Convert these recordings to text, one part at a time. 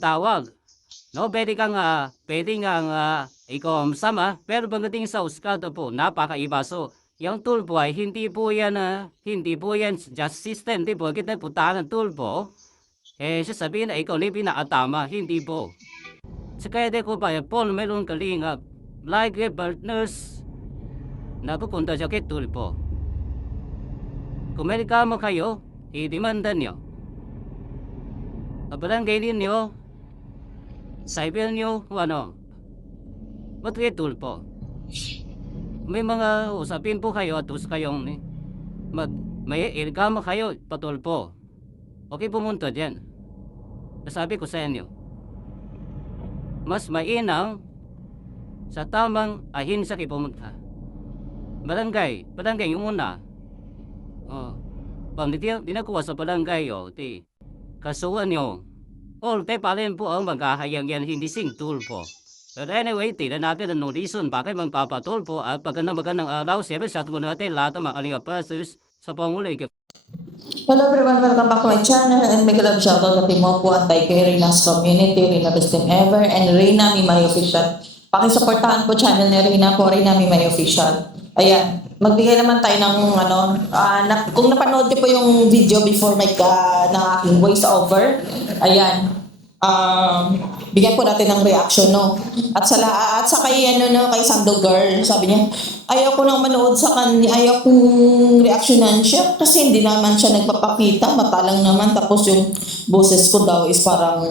pinatawag. No, pwede kang ikaw ang sama, pero pagdating sa Euskado po, napakaiba. So, yung tulpo ay hindi po yan just system, di po, kita puntahan ng tulpo, sasabihin na ikaw na yung pinakatama, hindi po. So, kaya di ko pa, Paul, meron kalingap, like partners, na pupunta siya kay tulpo. Kung may reklamo kayo, idemanda nyo. Barangay ninyo, cyber nyo, ba't kayo tulpo? May mga usapin po kayo at kayong may reklamo kayo, patulpo. Okay, pumunta dyan. Sabi ko sa inyo, mas mainam sa tamang ahinsa kayo pumunta. Barangay yung una. Pag di nakuha sa barangay, kasuhan nyo. All palin po ang maghahayang yan, hindi sing tulpo. But anyway, tignan natin ang reason bakit magpapatulpo at magandang araw. Siyempre, sa tuwa natin lahat ng mga kalinga pastors sa panguli. Hello everyone, welcome back to my channel and make a love shoutout sa team mo po at kay Reina's Community, Reina Best Team Ever and Reina Mimay Official. Pakisuportahan po channel ni Reina po, Reina Mimay Official. Ayan, magbigay naman tayo ng kung napanood niyo po yung video before ng aking voice over, ayan, bigyan po natin ng reaction, no? At sa kay kay Sando Girl, sabi niya, ayaw ko nang manood sa kanya, ayaw kong reactionan siya kasi hindi naman siya nagpapakita, mata lang naman, tapos yung boses ko daw is parang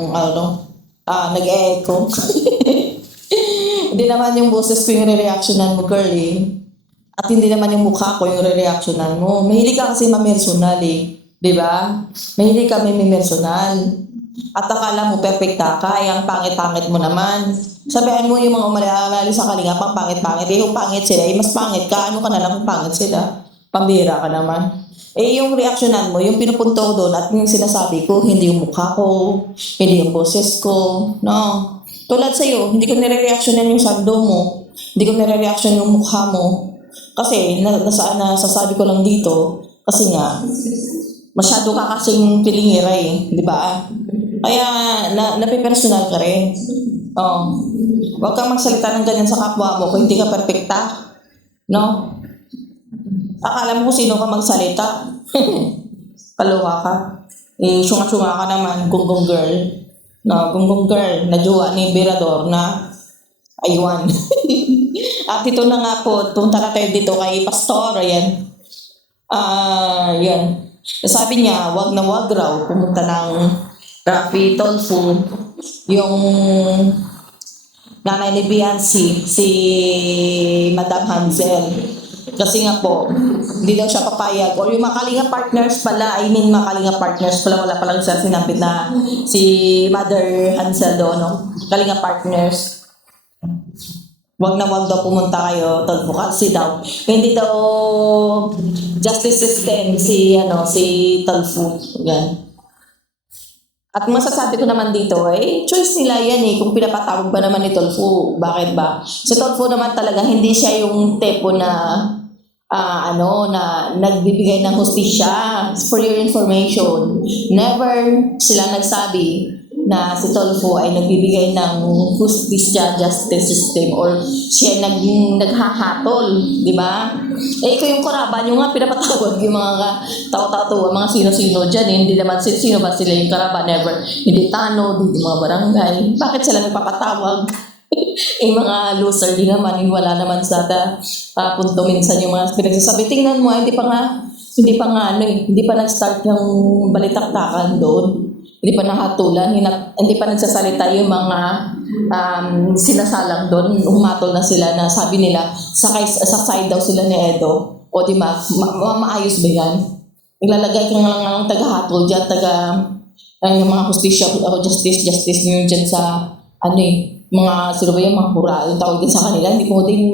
nag-echo. Hindi naman yung boses ko yung re-reactionan mo, girl, eh. At hindi naman yung mukha ko yung re-reactionan mo. Mahilig ka kasi ma-personal, eh. Diba? Mahilig ka may personal. At akala mo perfecta ka, ang pangit-pangit mo naman. Sabihan mo yung mga umalis sa kalinga, pang pangit-pangit. Yung pangit sila, mas pangit ka. Ano ka na lang kung pangit sila? Pambira ka naman. Yung reactionan mo, yung pinupunto ko doon at yung sinasabi ko, hindi yung mukha ko, hindi yung boses ko. No. Tulad sa'yo, hindi ko nire-reactionan yung sando mo. Hindi ko nire-reaction yung mukha mo. Kasi, nasasabi ko lang dito, kasi nga, masyado ka kasing pilingira eh, di ba? Kaya, napipersonal ka rin. Huwag kang magsalita ng ganyan sa kapwa mo kung hindi ka perfecta. No? Akala mo kung sino ka magsalita. Paluwa ka. Syunga-syunga ka naman, gunggong girl. No, gunggong girl, najuwa ni Birador na aywan. At ito na nga po, punta na tayo dito kay Pastor, ayan. Yan. Sabi niya, wag na wag raw pumunta ng Rafi Tolfo, yung nanay ni Biancy, si Madam Hansel. Kasi nga po, hindi daw siya papayag. Or yung Makalinga partners pala, Makalinga partners pala, wala palang siya sinapit na si Mother Hansel doon, no? Kalinga partners. Wag na wag daw pumunta kayo, Tolfo, kasi daw, hindi daw justice system si Tolfo. Yan. At masasabi ko naman dito, choice nila yan eh, kung pinapatawag ba naman ni Tolfo, bakit ba? Si Tolfo naman talaga, hindi siya yung tipo na, na nagbibigay ng hustisya. For your information, never sila nagsabi na si Tolfo ay nagbibigay ng hustisya, justice system, or siya naghahatol, di ba? Ikaw yung karaban, yung nga pinapatawag yung mga tao-tao, mga sino-sino dyan, hindi naman sino ba sila yung karaban, never, hindi tanod, hindi mga barangay, bakit sila nagpapatawag? Mga loser din naman, wala naman sa punto minsan yung mga pinagsasabi, tingnan mo, hindi pa nag-start yung balitaktakan doon. Hindi pa nahatulan, hindi pa nagsasalita yung mga sinasalang doon, humatol na sila na sabi nila, sa side daw sila ni Edo. O di ba, maayos ba yan? Ilalagay ka lang ng taga-hatol dyan, yung mga justice nyo dyan sa, mga, sino ba yung mga hura, yung tawag din sa kanila, hindi ko din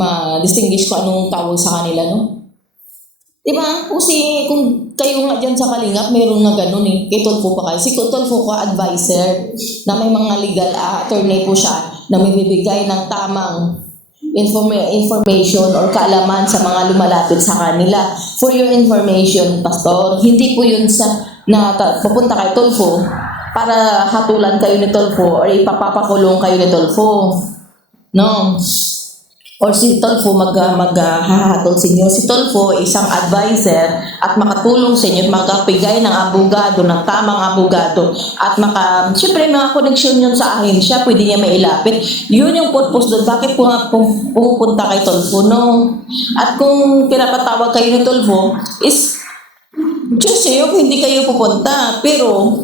ma-distinguish ko anong tawag sa kanila, no? Diba? Kasi kung kayo nga dyan sa Kalingap, mayroon na ganun eh. Kay Tolfo pa kayo. Si Tolfo ko advisor na may mga legal attorney po siya na may bibigay ng tamang information or kaalaman sa mga lumalapit sa kanila. For your information, Pastor, hindi po yun pupunta kay Tolfo para hatulan kayo ni Tolfo or ipapapakulong kayo ni Tolfo. No? Or si Tolfo maghahatol sa inyo. Si Tolfo isang advisor at makatulong sa inyo at magpigay ng abogado, ng tamang abogado at syempre mga connection yun sa ahensya, pwede niya mailapit. Yun yung purpose doon. Bakit po nga pupunta kay Tolfo, no? At kung pinapatawag kayo ni Tolfo is just kung hindi kayo pupunta, pero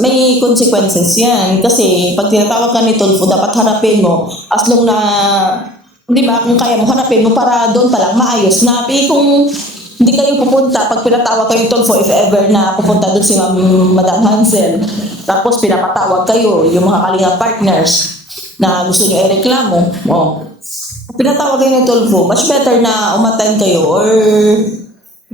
may consequences yan. Kasi pag tinatawag ka ni Tolfo, dapat harapin mo. As long na, di ba, kung kaya mo, harapin mo para doon pa lang maayos na. Pero kung hindi kayo pupunta, pag pinatawag kayo ni Tolfo, if ever na pupunta doon si Madam Hansel, tapos pinapatawag kayo, yung mga kalinga partners na gusto nyo i-reklamo, pinatawag kayo ni Tolfo, much better na umattend kayo or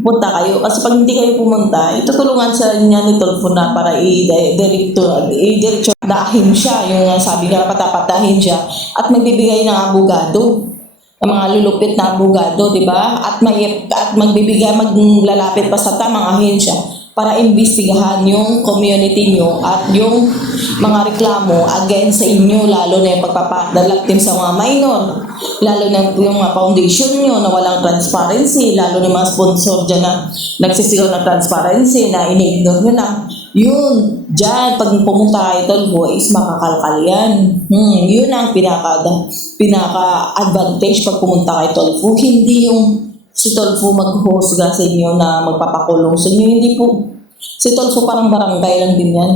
pupunta kayo. Kasi pag hindi kayo pumunta, itutulungan sa niya ni Tolfo na para i-diretso dahin siya. Yung sabi nga, patapatahin siya. At magbibigay ng abogado. Ng mga lulupit na abogado, di ba? At maglalapit pa sa tamang ahensya para imbestigahan yung community nyo at yung mga reklamo against sa inyo, lalo na yung pagpapadalaktin sa mga minor, lalo na yung mga foundation nyo na walang transparency, lalo na yung mga sponsor dyan na nagsisigaw ng transparency na ini-ignore nyo na. Yun, dyan, pag pumunta kayo Tolfo is makakalkal yan. Yun ang pinaka-advantage pag pumunta kayo Tolfo. Hindi yung si Tolfo maghusga sa inyo na magpapakulong sa inyo. Hindi po. Si Tolfo parang barangay lang din yan.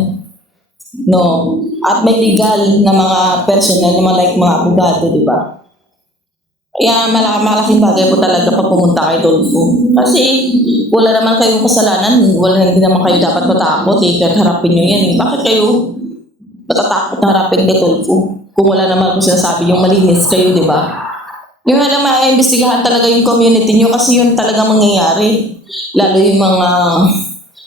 No. At may legal na mga personal na like mga abogado, di ba? Kaya malaking bagay po talaga pag pumunta kay Tolfo. Kasi wala naman kayong kasalanan. Hindi naman kayo dapat matakot. Kahit harapin nyo yan. Bakit kayo matatakot na harapin kay Tolfo? Kung wala naman kung sinasabi yung malinis kayo, di ba? Yung alam, maimbestigahan talaga yung community nyo kasi yun talaga mangyayari. Lalo yung mga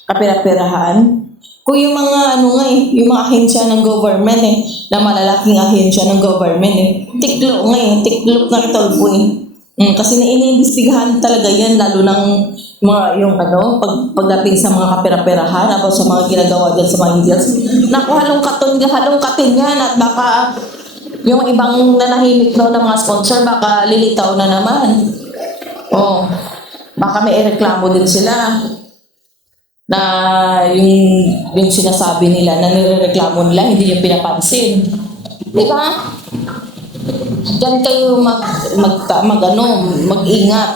kapera-perahan. Kung yung mga yung mga ahensya ng government na malalaking ahensya ng government tiklop na Tolfo kasi iniimbestigahan talaga yan, lalo ng mga pagdating sa mga kapera-perahan o sa mga ginagawa dyan sa mga Indians. Naku, halong katin yan at baka yung ibang nanahimik na mga sponsor, baka lilitaw na naman. Baka may reklamo din sila na yung sinasabi nila na nirereklamo nila, hindi yung pinapansin. Di ba? Diyan kayo mag-ingat.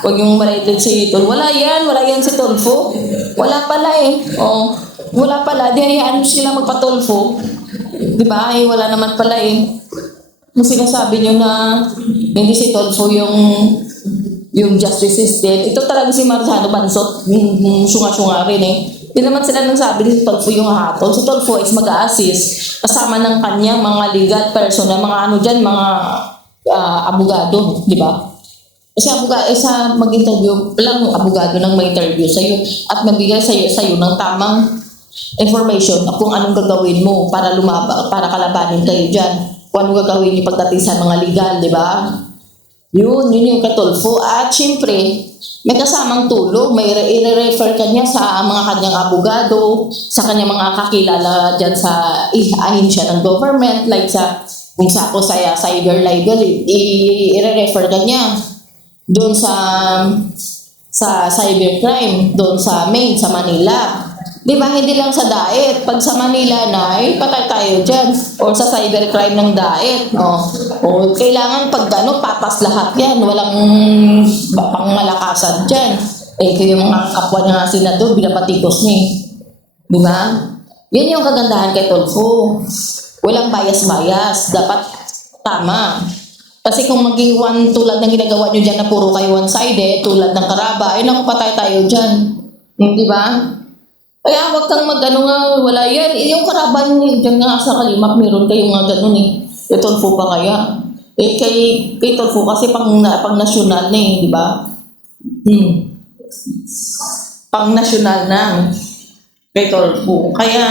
Huwag yung malated si Tolfo. Wala yan si Tolfo. Wala pala wala pala. Di hayaan sila magpa-Tolfo. Di ba? Wala naman pala Yung sinasabi nyo na hindi si Tolfo yung justice system. Ito talaga si Marzano Bansot, sunga-sunga rin Hindi naman sila nagsabi ni Tolfo yung hatol. Si Tolfo is mag-a-assist kasama ng kanyang mga legal person, mga mga abogado, di ba? Kasi sa mag-interview lang abogado nang mag-interview sa'yo at magbigay sa'yo ng tamang information kung anong gagawin mo para para kalabanin kayo dyan. Kung anong gagawin niyo pagdating sa mga legal, di ba? Yun yung Tolfo. At syempre, may kasamang tulong. May i-refer ka niya sa mga kanyang abogado, sa kanyang mga kakilala dyan sa ahensya ng government, like kung sa cyber libel, i-refer ka niya doon sa cybercrime, doon sa Maine, sa Manila. Di ba, hindi lang sa Daet. Pag sa Manila na, patay tayo dyan. O sa cybercrime ng Daet. O kailangan pag patas lahat yan. Walang pangmalakasan dyan. Ito yung mga kapwa niya senador, binapatikos niya. Di ba? Yan yung kagandahan kay Tolfo. Walang bias-bias. Dapat tama. Kasi kung maging tulad ng ginagawa nyo dyan na puro kayo one-sided, tulad ng Karaba, naku, patay tayo dyan. Di ba? Kaya wag kang wala yan. Yung Karaban dyan nga sa Kalimak, meron kayong mga ganun Yung Tolfo pa kaya. Kay Tolfo kasi pang nasyonal na di ba? Pang nasyonal na kay Tolfo. Kaya,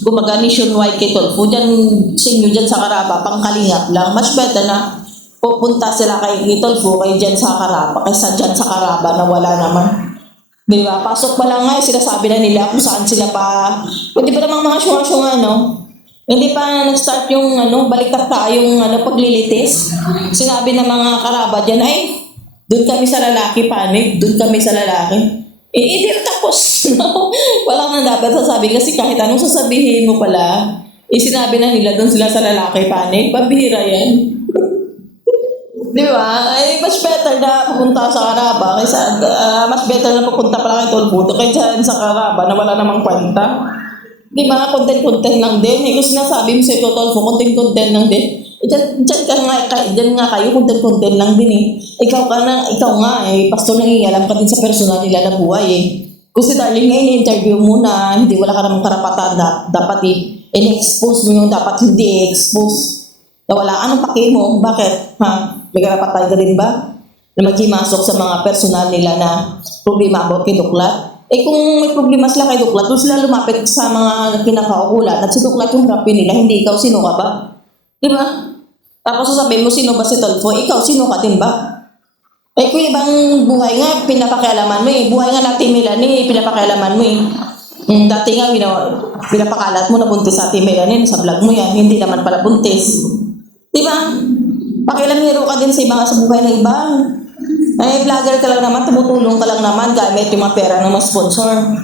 gumaga nationwide kay Tolfo, dyan, sinyo dyan sa Karaba, pang Kalingap lang. Much better na pupunta sila kay Tolfo, kayo dyan sa Karaba, kaysa dyan sa Karaba na wala naman. Di ba? Pasok pa lang nga, sinasabi na nila kung saan sila pa. Hindi pa namang mga syunga-syunga, no? Hindi pa nag-start yung baliktad tayong paglilitis. Sinabi ng mga karaba dyan, ay, doon kami sa lalaki, panig. Doon kami sa lalaki. Hindi tapos. No? Walang na dapat sasabi kasi kahit anong sasabihin mo pala, sinabi na nila doon sila sa lalaki, panig. Pabihira yan. Di ba? Ay, mas better na pupunta sa Karaba kaysa, mas better na pupunta pala kay Tolbuto kaysa sa Karaba na wala namang kwenta. Di ba? Content-content lang din. Kung sinasabi mo sa ito, Tolfo, content-content lang din. Diyan nga kayo, content-content lang din eh. Ikaw nga pastor nangingialam ka din sa personal nila na buhay eh. Kung si Darling nga ini-interview mo na hindi wala ka namang karapatan na dapat i-expose mo yung dapat hindi i-expose. Na wala, anong paki mo? Bakit? Ha? May karapatan ka din ba? Na maghimasok sa mga personal nila na problema about kay Duklat? Kung may problema sila kay Duklat, kung sila lumapit sa mga kinakaukulan at si Duklat yung rapi nila, hindi ikaw, sino ka ba? Di ba? Tapos sasabihin mo, sino ba si Tolfo? Ikaw, sino ka din ba? Kung ibang buhay nga, pinapakialaman mo eh. Buhay nga natin Melanie, pinapakialaman mo eh. Dati nga, pinapakalat mo na buntis sa Ate Melanie, sa vlog mo yan, hindi naman pala buntis. Di ba? Pakialamero ka din sa iba sa buhay ng iba. Vlogger ka lang naman, tumutulong ka lang naman gamit yung mga pera ng mga sponsor.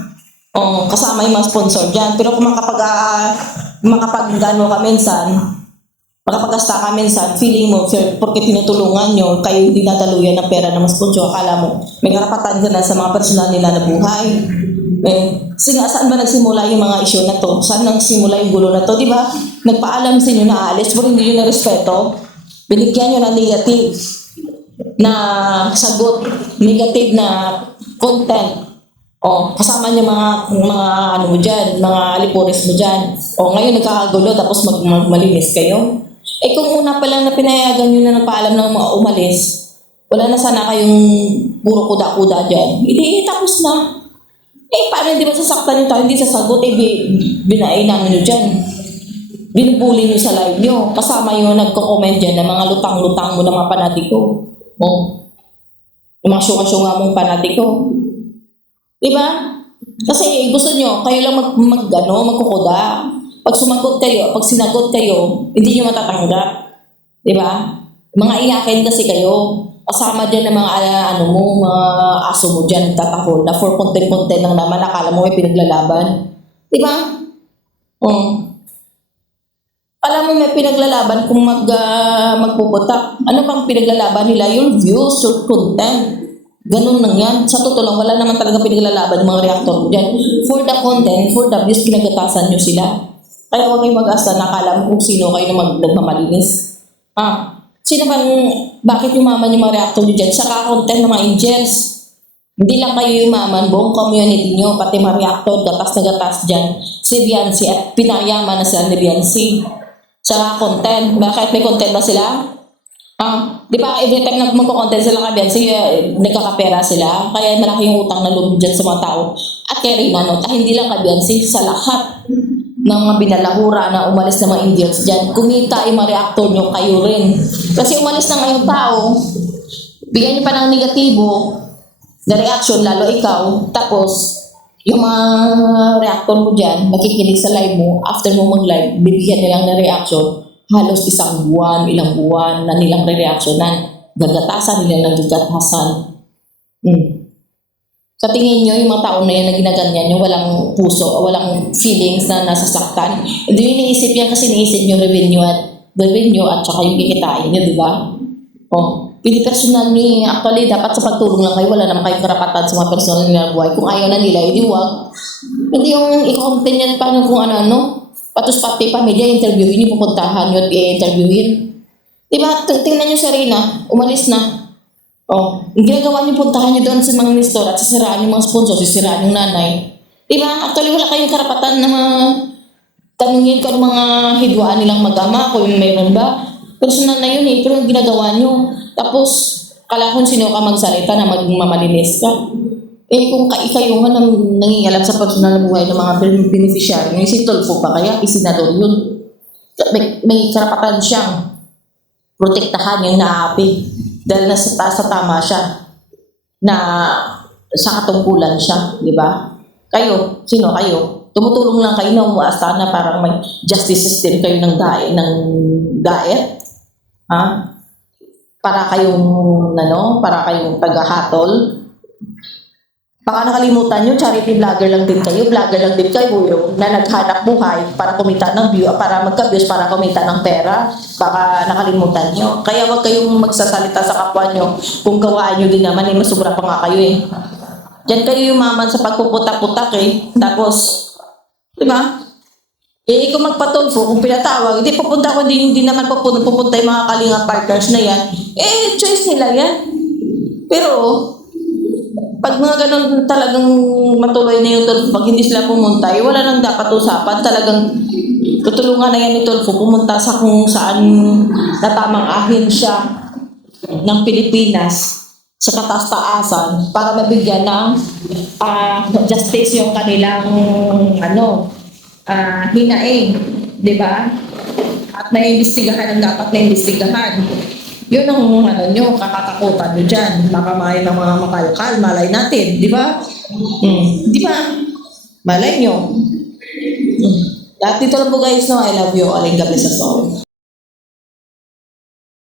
Kasama yung mga sponsor dyan. Pero kung makapag-gano ka minsan, makapagasta ka minsan, feeling mo, porque tinutulungan nyo, kayo hindi nadaluyan ng pera ng mga sponsor, akala mo, may karapatan ka na sa mga personal nila na buhay. Saan ba nagsimula yung mga issue na to? Saan nagsimula yung gulo na to? Di ba? Nagpaalam sa inyo na aalis, pero hindi nyo na respeto. Binigyan nyo ng negative na sagot, negative na content. Kasama nyo mga ano mo dyan, mga alipuris mo dyan. Ngayon nagkakagulo, tapos malinis kayo. Kung una pa lang na pinayagan nyo na nagpaalam ng mga umalis, wala na sana kayong puro kuda-kuda dyan. Hindi, tapos na. Paano hindi masasaktan yung tao? Hindi sasagot, binain namin nyo dyan. Binubuli nyo sa live nyo. Kasama yung nagko-comment dyan ng mga lutang-lutang mo ng mga panatiko. Yung mga syunga-syunga mong panatiko. Diba? Kasi gusto nyo, kayo lang magkukuda. Pag sumagot kayo, pag sinagot kayo, hindi nyo matatanggap. Diba? Mga iyakin kasi kayo. Kasama dyan ng mga mga aso mo dyan, tatahol na for content-content lang naman, akala mo may pinaglalaban. Diba? Alam mo may pinaglalaban kung magpuputak. Ano bang pinaglalaban nila? Yung views, yung content. Ganun lang yan. Sa totoo lang, wala naman talaga pinaglalaban ng mga reactor mo dyan. For the content, for the views, pinagatasan nyo sila. Kaya huwag kayong mag-asa na akala mo kung sino kayo na nagmamalinis. Sino bang, bakit yumaman yung mga reactor nyo dyan? Sa content ng mga angels. Hindi lang kayo yumaman, buong community nyo, pati mga reactor, gatas na gatas dyan. Si Biancy at pinayaman na sila ni Biancy. Sa content, bakit may content ba sila? Di ba every time na magko-content sila kay Biancy, nagkakapera sila. Kaya malaki yung utang na loob dyan sa mga tao. At kay Rina, hindi lang kay Biancy, sa lahat ng mga binalahura na umalis na mga Indians dyan. Kumita yung mga reactor nyo, kayo rin. Kasi umalis na ngayong tao, bigyan nyo pa ng negatibo na reaction, lalo ikaw. Tapos, yung mga reactor mo dyan, makikinig sa live mo, after mo mag-live, bibigyan nilang ng reaction, halos isang buwan, ilang buwan na nilang re-reactionan. Gagatasan nila ng gagatasan. Sa tingin nyo, yung mga tao na yan na ginaganyan, yung walang puso, walang feelings na nasasaktan, hindi yung iniisip yan kasi iniisip nyo revenue at saka yung kikitain nyo, di ba? Hindi personal ni, actually, dapat sa pagtulong lang kayo, wala naman kayong karapatan sa mga personal nila buhay. Kung ayaw na nila, hindi wag. Hindi yung i-content yan paano kung ano-ano. Patos pati pamilya, interviewin yung pupuntahan nyo at i-interviewin. Diba? Tingnan nyo si Rina, umalis na. Yung ginagawa nyo, puntahan nyo doon sa mga store at sisiraan yung mga sponsor, sisiraan yung nanay. Diba? Actually, wala kayong karapatan na tanungin ko ang mga hidwaan nilang mag-ama, kung mayroon ba. Personal na yun pero yung ginagawa nyo. Tapos, kala kung sino ka magsalita na mamalinis ka. Kung kayo nga nangingalam sa personal na buhay ng mga beneficiary, yung si Tolfo pa kaya, isinador yun. May karapatan siyang protektahan yung naapi dahil nasa tama siya na sa katungkulan siya, di ba? Kayo, sino kayo? Tumutulong lang kayo na umuasta na parang may justice system kayo ng daet? Ha? Para kayong tagahatol? Baka nakalimutan nyo, charity vlogger lang din kayo na naghanap buhay para kumita ng view, para magka-views, para kumita ng pera. Baka nakalimutan nyo. Kaya wag kayong magsasalita sa kapwa nyo kung gawaan nyo din naman, masubra pa nga kayo eh. Diyan kayo yumaman sa pagpuputak-putak eh. Tapos, di ba? Eh, kung magpatulfo, kung pinatawag, hindi pupunta ko, hindi naman pupunta yung mga kalinga partners na yan. Eh, choice nila yan. Pero, pag mga ganun talagang matuloy na yung Tulfo, pag hindi sila pumunta, eh, wala nang dapat usapan. Talagang tutulungan na yan ni Tulfo pumunta sa kung saan na tamang ahensya ng Pilipinas sa kataas-taasan para mabigyan ng justice yung kanilang hinaing, di ba? At naiimbestigahan ang dapat naiimbestigahan. Yun ang kakatakutan nyo dyan. Baka may ng mga makalkal, malay natin, di ba? Di ba? Malay nyo. At dito lang po guys, no? I love you all and God bless us all.